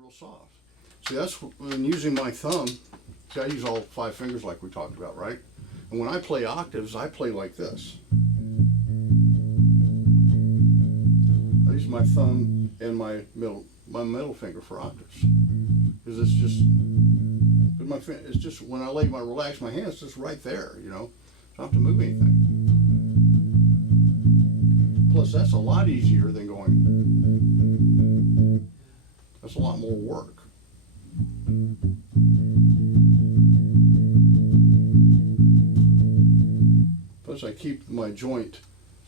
real soft. See, that's when using my thumb. See, I use all 5 fingers like we talked about, right? And when I play octaves, I play like this. I use my thumb and my middle finger for octaves, because it's just when I relax my hand, it's just right there, you know. I don't have to move anything. Plus, that's a lot easier than going. That's a lot more work. Plus, I keep my joint.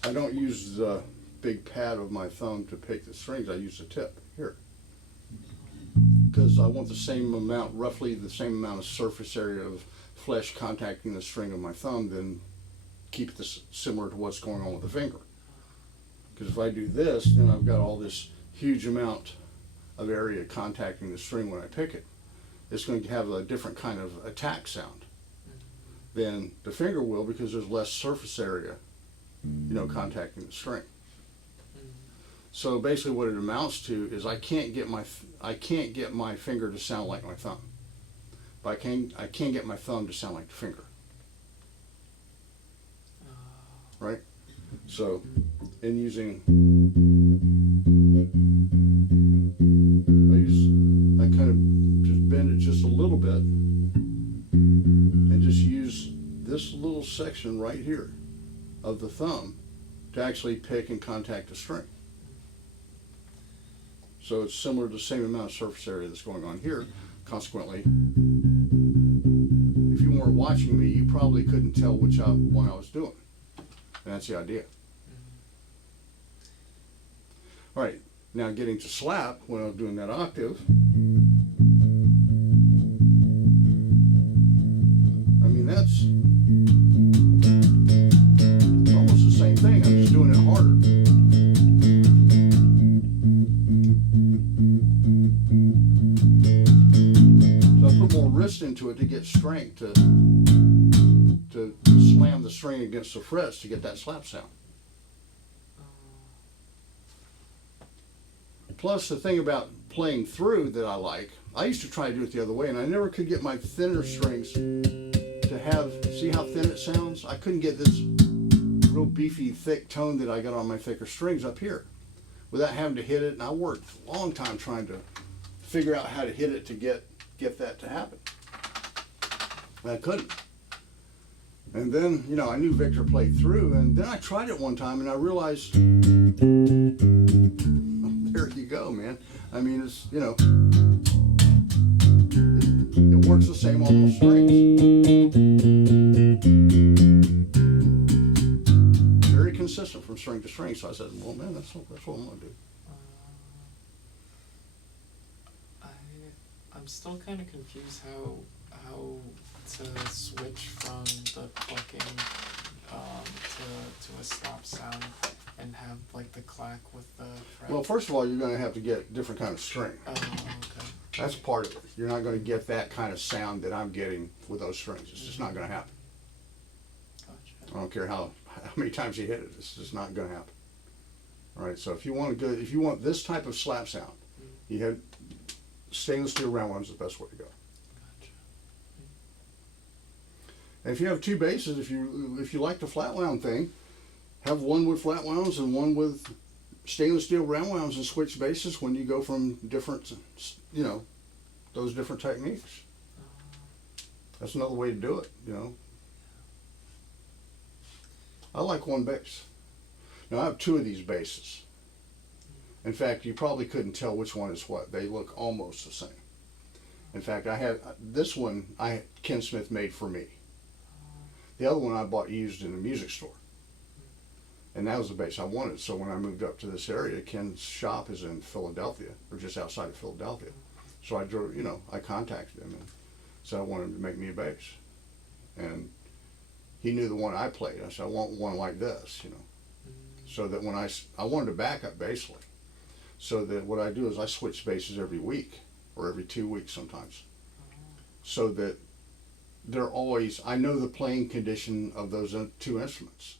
I don't use the big pad of my thumb to pick the strings. I use the tip here, because I want the same amount, roughly the same amount of surface area of flesh contacting the string of my thumb, then keep this similar to what's going on with the finger. Because if I do this, then I've got all this huge amount of area contacting the string when I pick it. It's going to have a different kind of attack sound than the finger will, because there's less surface area, you know, contacting the string. So basically what it amounts to is I can't get my finger to sound like my thumb, but I can get my thumb to sound like the finger. Right? So in using, I kind of just bend it just a little bit and just use this little section right here of the thumb to actually pick and contact the string. So it's similar to the same amount of surface area that's going on here. Consequently, if you weren't watching me, you probably couldn't tell which one I was doing. And that's the idea. All right, now getting to slap, when I'm doing that octave, I mean, that's almost the same thing. I'm just doing it harder. So I put more wrist into it to get strength, to slam the string against the frets to get that slap sound. Plus, the thing about playing through that I like, I used to try to do it the other way, and I never could get my thinner strings to have, see how thin it sounds? I couldn't get this real beefy, thick tone that I got on my thicker strings up here without having to hit it, and I worked a long time trying to figure out how to hit it to get that to happen. And I couldn't. And then, you know, I knew Victor played through, and then I tried it one time, and I realized, there you go, man. I mean, it's, you know, it works the same on those strings. Very consistent from string to string. So I said, well, man, that's what I'm going to do. I'm still kind of confused how to switch from the plucking to a slap sound and have like the clack with the fret. Well, first of all, you're going to have to get different kind of string. Oh, okay. That's part of it. You're not going to get that kind of sound that I'm getting with those strings. It's just not going to happen. Gotcha. I don't care how many times you hit it. It's just not going to happen. All right. So if you want this type of slap sound, you have stainless steel round ones is the best way to go. Gotcha. And if you have 2 basses, if you like the flat wound thing, have one with flat wounds and one with stainless steel round wounds, and switch basses when you go from different, you know, those different techniques. That's another way to do it, you know. I like one bass. Now I have 2 of these basses. In fact, you probably couldn't tell which one is what. They look almost the same. In fact, I had this one Ken Smith made for me. The other one I bought used in a music store. And that was the bass I wanted. So when I moved up to this area, Ken's shop is in Philadelphia, or just outside of Philadelphia. So I drove, you know, I contacted him and said I wanted him to make me a bass. And he knew the one I played. I said, I want one like this, you know. So that when I wanted a backup basically. So that what I do is I switch basses every week, or every 2 weeks sometimes. So that they're always, I know the playing condition of those 2 instruments.